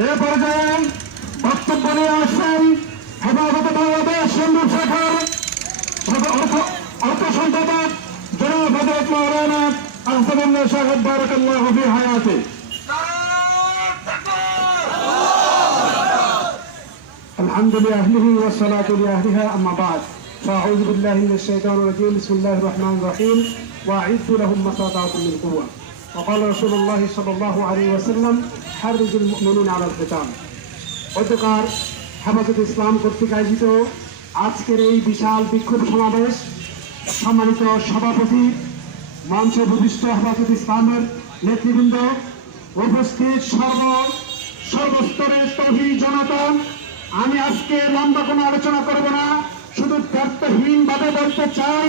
এ পর্যায়ে বক্তব্য নিয়ে আসছেন হেফাজত বাংলাদেশ হিন্দু শাখার সদ- অর্থ- অর্থ সম্পাদক জনাব হজরত মৌলানা আহসাদুল্লাহ সাহেব বারাকাল্লাহ ফি হায়াতে الحمد لأهله والصلاة لأهلها أما بعد فأعوذ بالله من الشيطان الرجيم بسم الله الرحمن الرحيم وأعدوا لهم ما استطعتم من قوة وقال رسول الله صلى الله عليه وسلم حرج المؤمنين على القتال অধ্যকার হেফাজত ইসলাম কর্তৃক আয়োজিত আজকের এই বিশাল বিক্ষোভ সমাবেশ সম্মানিত সভাপতি মঞ্চ ভূমিষ্ঠ হেফাজত ইসলামের নেতৃবৃন্দ উপস্থিত সর্ব সর্বস্তরের তহি জনতা আমি আজকে লম্বা কোনো আলোচনা করব না শুধু ব্যর্থহীন ভাবে বলতে চাই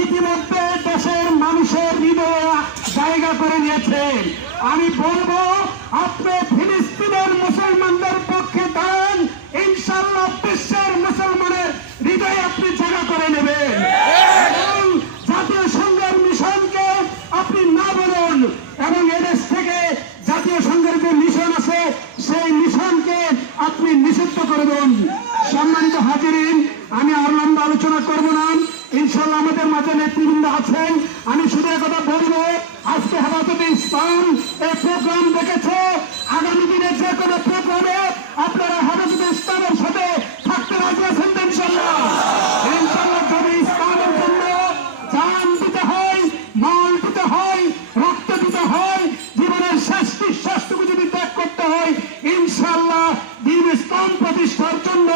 ইতিমধ্যে দেশের মানুষের হৃদয়ে জায়গা করে নিয়েছেন। আমি বলব, আপনি ফিলিস্তিনের মুসলমানদের পক্ষে দাঁড়ান। ইনশাল্লাহ বিশ্বের মুসলমানের হৃদয়ে আপনি জায়গা করে নেবেন। জাতীয় সংঘের মিশনকে আপনি না বলুন, এবং এদেশ থেকে জাতীয় সংঘের যে মিশন আছে, সেই মিশনকে আপনি নিষিদ্ধ করে দেন সম্মানিত হাজিরিন আমি আর লম্বা আলোচনা করব না ইনশাল্লাহ আমাদের মাঝে নেতৃবৃন্দ আছেন। আমি শুধু কথা বলব, আজকে হেফাজত ইসলাম এই প্রোগ্রাম দেখেছে। আগামী দিনে যে কোনো প্রোগ্রামে আপনারা হেফাজত ইসলামের সাথে থাকতে রাজি আছেন ইনশাল্লাহ রক্ত দিতে হয়, জীবনের ইনশাল্লাহ দিন প্রতিষ্ঠার জন্য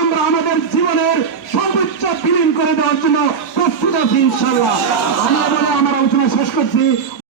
আমরা আমাদের জীবনের সর্বোচ্চ বিলীন করে দেওয়ার জন্য প্রস্তুত আছি ইনশাল্লাহ আমরা বলে আমার আলোচনা শেষ করছি।